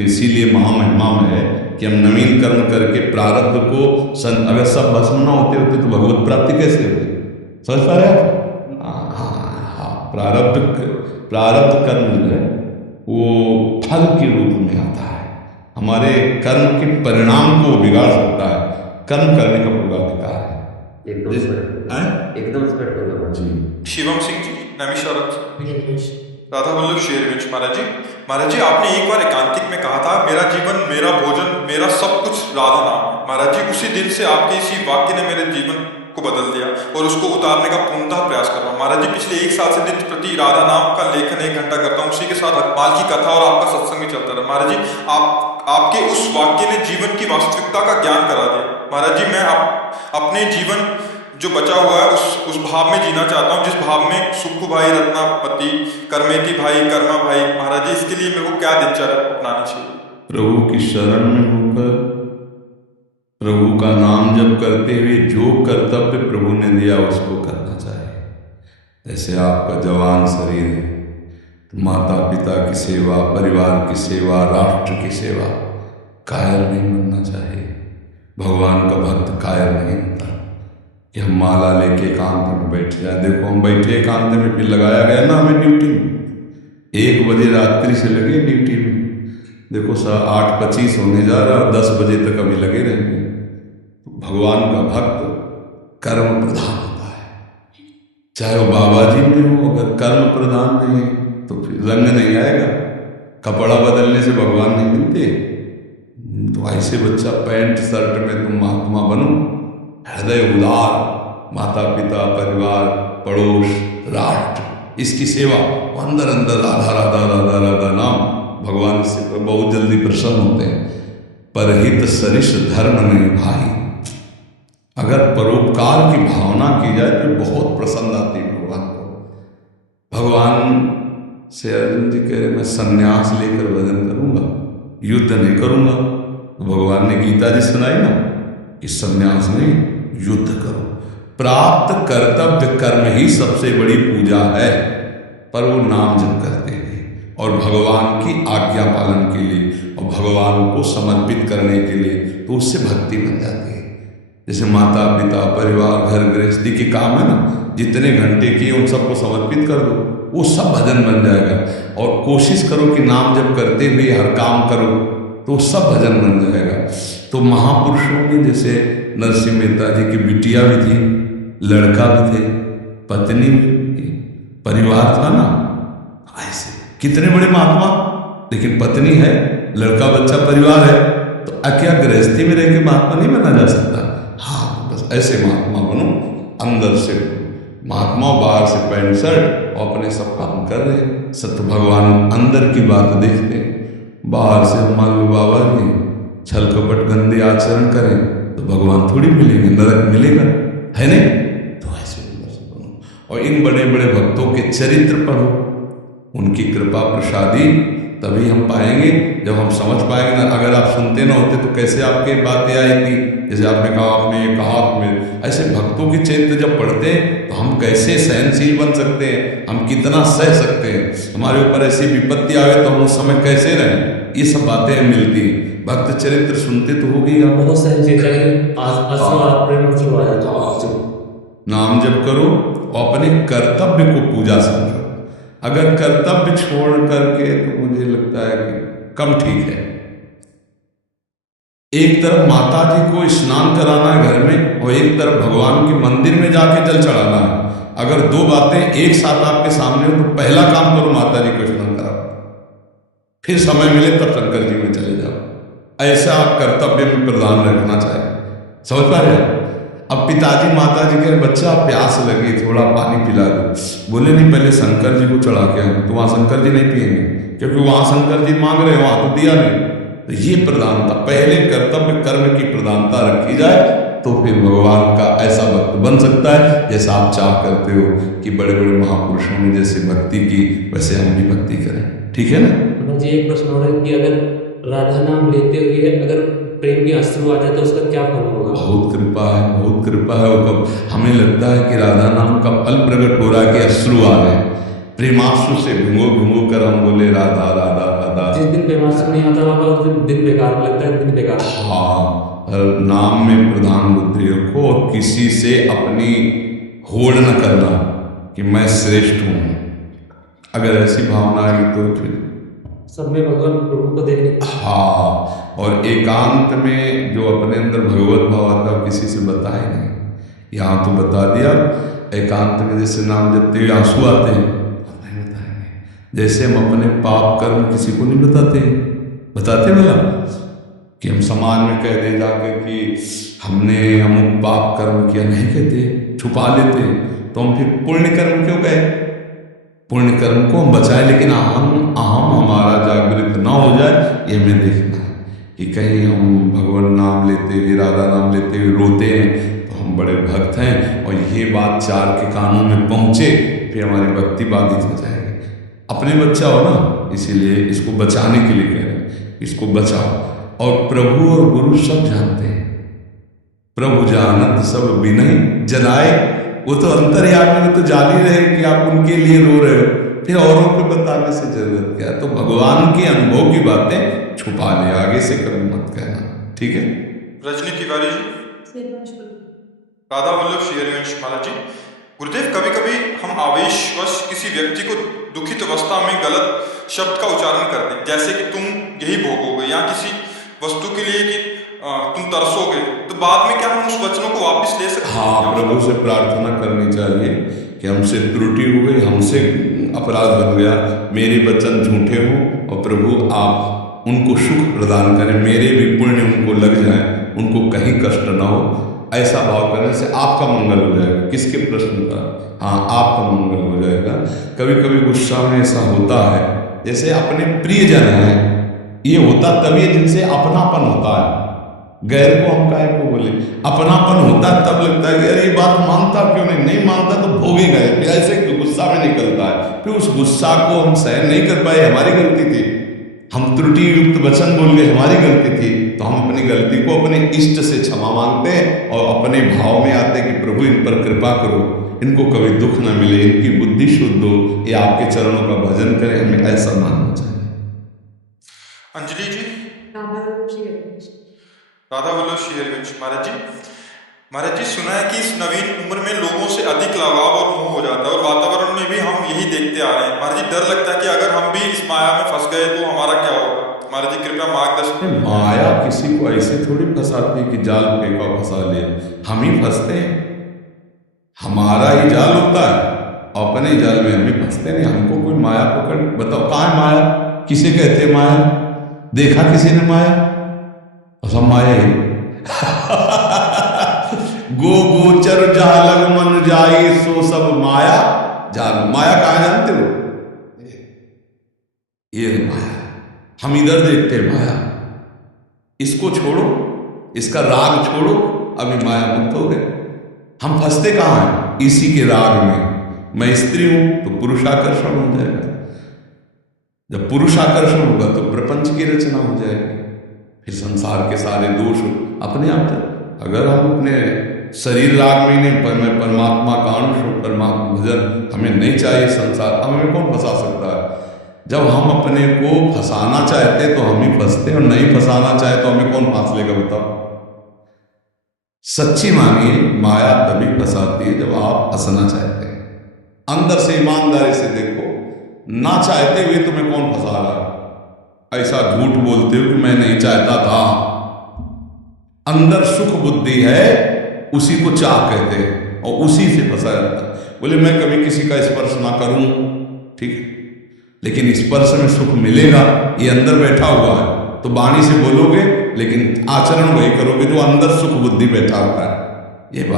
इसीलिए महामहिमा में है कि हम नवीन कर्म करके प्रारब्ध को अगर सब भस्म ना होते होते तो भगवत प्राप्ति कैसे होती? समझ पा रहे आप? हाँ, प्रारब्ध कर्म जो है वो फल के रूप में आता है। हमारे कर्म के परिणाम को बिगाड़ सकता है। कर्म करने का पूरा अधिकार है। एकदम स्पष्ट जी। शिवम सिंह जी, नैमिषारण्य, राधा वल्लभ शेरविंच। महाराज जी आपने एक बार एकांतिक में कहा था, मेरा जीवन, मेरा भोजन, मेरा सब कुछ राधा नाम है। महाराज जी उसी दिन से आपके इसी वाक्य ने मेरे जीवन को बदल दिया और उसको उतारने का पूर्णतः प्रयास कर रहा हूँ। महाराज जी पिछले 1 साल से नित्य प्रति राधा नाम का लेखन 1 घंटा करता हूँ, उसी के साथ अकबाल की कथा और आपका सत्संग भी चलता रहा। महाराज जी आपके उस वाक्य ने जीवन की वास्तविकता का ज्ञान करा दिया। महाराज जी मैं अपने जीवन जो बचा हुआ है उस भाव में जीना चाहता हूँ, जिस भाव में सुखु भाई, रत्नापति, कर्मेति भाई, कर्मा भाई। महाराज जी इसके लिए मेरे को क्या दिनचर्या अपनानी चाहिए? प्रभु की शरण में होकर प्रभु का नाम जप करते हुए जो कर्तव्य प्रभु ने दिया उसको करना चाहिए। जैसे आपका जवान शरीर है तो माता पिता की सेवा, परिवार की सेवा, राष्ट्र की सेवा, कायर नहीं बनना चाहिए। भगवान का भक्त कायर नहीं होता कि हम माला लेके एकांत में बैठ जाए। देखो हम बैठे एकांत में, फिर लगाया गया ना हमें ड्यूटी में। 1 बजे रात्रि से लगे ड्यूटी में, देखो 8:25 होने जा रहा और 10 बजे तक अभी लगे रहेंगे। भगवान का भक्त कर्म प्रधान होता है, चाहे वो बाबा जी में हो। अगर कर्म प्रधान नहीं तो फिर रंग नहीं आएगा। कपड़ा बदलने से भगवान नहीं मिलते। तो ऐसे बच्चा पैंट शर्ट में तुम महात्मा बनो, हृदय उदार, माता पिता, परिवार, पड़ोस, राष्ट्र, इसकी सेवा, अंदर अंदर राधा राधा राधा राधा नाम, भगवान से बहुत जल्दी प्रसन्न होते हैं। परहित सरिष धर्म नहीं भाई, अगर परोपकार की भावना की जाए तो बहुत प्रसन्न आती है भगवान को। भगवान से अर्जुन जी कह रहे मैं संन्यास लेकर भजन करूंगा, युद्ध नहीं करूंगा। तो भगवान ने गीता जी सुनाई ना कि संन्यास नहीं, युद्ध करो। प्राप्त कर्तव्य कर्म ही सबसे बड़ी पूजा है, पर वो नाम जप करते हैं और भगवान की आज्ञा पालन के लिए और भगवान को समर्पित करने के लिए, तो उससे भक्ति बन जाती है। जैसे माता पिता, परिवार, घर गृहस्थी के काम है ना, जितने घंटे किए उन सबको समर्पित कर दो, वो सब भजन बन जाएगा। और कोशिश करो कि नाम जप करते हुए हर काम करो, तो सब भजन बन जाएगा। तो महापुरुषों में जैसे नरसिंह मेहता जी की बिटिया भी थी, लड़का भी थे, पत्नी भी, परिवार था ना। ऐसे कितने बड़े महात्मा, लेकिन पत्नी है, लड़का बच्चा, परिवार है, तो क्या गृहस्थी में रह के महात्मा नहीं बना जा सकता? हाँ, बस ऐसे महात्मा बनो, अंदर से महात्मा, बाहर से पैंट शर्ट, और अपने सब काम कर रहे हैं। सत्य भगवान अंदर की बात देखते हैं। बाहर से मान लो बाबा जी छल कपट गंदे आचरण करें तो भगवान थोड़ी मिलेंगे, नरक मिलेगा, है नहीं? तो ऐसे बनो और इन बड़े बड़े भक्तों के चरित्र पढ़ो, उनकी कृपा प्रसादी, तभी हम पाएंगे। जब हम समझ पाएंगे ना, अगर आप सुनते ना होते तो कैसे आपके बातें आई थी? जैसे आपने कहा, आपने ये कहा, आपने ऐसे भक्तों के चरित्र जब पढ़ते हैं तो हम कैसे सहनशील बन सकते हैं, हम कितना सह सकते हैं, हमारे ऊपर ऐसी विपत्ति आवे तो हम उस समय कैसे रहें, ये सब बातें मिलती हैं। भक्त चरित्र सुनते तो हो गई आप, नाम जप करो और अपने कर्तव्य को पूजा समझो। अगर कर्तव्य छोड़ करके, तो मुझे लगता है कि कम ठीक है। एक तरफ माता जी को स्नान कराना है घर में, और एक तरफ भगवान के मंदिर में जाके जल चढ़ाना है। अगर 2 बातें एक साथ आपके सामने हो तो पहला काम करो, माता जी को स्नान कराओ, फिर समय मिले तब शंकर जी में चले जाओ। ऐसा कर्तव्य में प्रधान रखना चाहिए। समझ पा रहे हैं? अब पिताजी माता जी कह, बच्चा प्यास लगी, थोड़ा पानी पिला दो। बोले नहीं, पहले शंकर जी को चढ़ा के आए, तो वहां शंकर जी नहीं पिएंगे, क्योंकि वहां शंकर जी मांग रहे, वहां तो दिया नहीं। तो ये प्रधानता, पहले कर्तव्य कर्म की प्रधानता रखी जाए, तो फिर भगवान का ऐसा भक्त बन सकता है जैसा आप चाह करते हो कि बड़े बड़े महापुरुषों ने जैसे भक्ति की, वैसे हम भी भक्ति करें। ठीक है ना जी? एक प्रश्न और है कि अगर राधा नाम लेते हुए अगर प्रेम की अश्रु आ जाए तो उसका क्या फल होगा? बहुत कृपा है, बहुत कृपा है। हमें लगता है कि राधा नाम का फल प्रकट हो रहा है कि अश्रु आ रहे हैं, प्रेमाश्रु से भिंगो भिंगो कर हम बोले राधा राधा राधा। दादा। जिस दिन प्रेमाश्रम नहीं आता बाबा उस दिन बेकार लगता है, दिन बेकार। हाँ, हर नाम में प्रधान बुद्धि रखो और किसी से अपनी होड़ न करना कि मैं श्रेष्ठ हूँ। अगर ऐसी भावना आएगी तो फिर सब में भगवान प्रभु को देखने। हाँ, और एकांत में जो अपने अंदर भगवत भाव आता है किसी से बताए नहीं। यहाँ तो बता दिया, एकांत में जैसे नाम जपते हुए आंसू आते हैं तो नहीं बताएंगे। जैसे हम अपने पाप कर्म किसी को नहीं बताते भला कि हम समाज में कह दे जाके कि हमने अमुक पाप कर्म किया, नहीं कहते, छुपा लेते। तो हम फिर पुण्य कर्म क्यों कहें? पुण्य कर्म को हम बचाए, लेकिन अहम हमारा जागृत ना हो जाए, ये हमें देखना है कि कहीं हम भगवान नाम लेते हुए, राधा नाम लेते हुए रोते हैं तो हम बड़े भक्त हैं, और ये बात चार के कानों में पहुंचे फिर हमारी भक्ति बाधित हो जाएगी। अपने बच्चा हो ना, इसीलिए इसको बचाने के लिए कह रहे हैं, इसको बचाओ। और प्रभु और गुरु सब जानते हैं, प्रभु जानत सब विनय जनाए। वो तो अंतर्यामी में तो जान ही रहे कि आप उनके लिए रो रहे हो, फिर औरों को बताने से जरूरत क्या। तो भगवान के अनुभव की बातें छुपा ले, आगे से कर्म मत कहना, ठीक है। रजनी तिवारी जी, राधा वल्लभ शेरवंश महाराज जी। गुरुदेव, कभी कभी हम आवेशवश किसी व्यक्ति को दुखित अवस्था में गलत शब्द का उच्चारण करते हैं, जैसे कि तुम यही भोगोगे, या किसी वस्तु के लिए कि तुम तरसोगे, तो बाद में क्या हम उस वचनों को वापस ले सकते हैं? हाँ, प्रभु से प्रार्थना करनी चाहिए कि हमसे त्रुटि हो गई, हमसे अपराध बन गया, मेरे वचन झूठे हों, और प्रभु आप उनको सुख प्रदान करें, मेरे भी पुण्य उनको लग जाए, उनको कहीं कष्ट ना हो। ऐसा भाव करने से आपका मंगल हो जाएगा। किसके प्रश्न का? हाँ, आपका मंगल हो जाएगा। कभी कभी गुस्सा में ऐसा होता है, जैसे अपने प्रियजन हैं, ये होता तभी है जिनसे अपनापन होता है। गैर को हम काहे को बोले, अपनापन होता है तब लगता है कि अरे ये बात मानता क्यों नहीं मानता तो भोगेगा, फिर ऐसे गुस्सा में निकलता है। फिर उस गुस्सा को हम सहन नहीं कर पाए, हमारी गलती थी, हम त्रुटि युक्त वचन बोल गए, हमारी गलती थी। तो हम अपनी गलती को अपने इष्ट से क्षमा मांगते हैं और अपने भाव में आते हैं कि प्रभु इन पर कृपा करो, इनको कभी दुख न मिले, इनकी बुद्धि शुद्ध हो, ये आपके चरणों का भजन करें, हमें ऐसा मानना चाहिए। अंजलि जी, राधा वल्लभ शेरवंश महाराज जी। महाराज जी, सुना है कि इस नवीन उम्र में लोगों से अधिक लगाव और मोह हो जाता है, और वातावरण में भी हम यही देखते आ रहे हैं। महाराज जी, डर लगता है कि अगर हम भी इस माया में फंस गए तो हमारा क्या होगा? महाराज जी, कृपया मार्गदर्शन। माया किसी को ऐसे थोड़ी फंसाती कि जाल फेंका फंसा लिया, हम ही फंसते हैं, हमारा ही जाल होता है, अपने जाल में हम ही फंसते नहीं। हमको कोई माया पकड़, बताओ कहाँ है माया? किसे कहते हैं माया? देखा किसी ने माया? सब माया ही। गो गोचर जालग मन जाई, सो सब माया जाल। माया कहाँ जानते हो? ये माया, हम इधर देखते हैं माया। इसको छोड़ो, इसका राग छोड़ो, अभी माया मुक्त हो गए। हम फंसते कहाँ हैं? इसी के राग में। मैं स्त्री हूं तो पुरुषाकर्षण हो जाएगा, जब पुरुषाकर्षण होगा तो प्रपंच की रचना हो जाएगी, फिर संसार के सारे दोष अपने आप। अगर हम अपने शरीर राग में नहीं, पर मैं परमात्मा का अंश हूँ, परमात्मा भजन हमें नहीं चाहिए, संसार हमें कौन फंसा सकता है? जब हम अपने को फंसाना चाहते तो हम ही फंसते, और नहीं फंसाना चाहे तो हमें कौन फांस लेगा? बताओ। सच्ची मानिए, माया तभी फंसाती है जब आप फंसना चाहते हैं। अंदर से ईमानदारी से देखो, ना चाहते हुए तुम्हें कौन फंसा रहा है? ऐसा झूठ बोलते हो कि मैं नहीं चाहता था। अंदर सुख बुद्धि है, उसी को चाह कहते हैं, और उसी से फंसा जाता है। बोले मैं कभी किसी का स्पर्श ना करूं, ठीक, लेकिन स्पर्श में सुख मिलेगा, ये अंदर बैठा हुआ है। तो वाणी से बोलोगे लेकिन आचरण वही करोगे जो अंदर सुख बुद्धि बैठा हुआ है। ये बात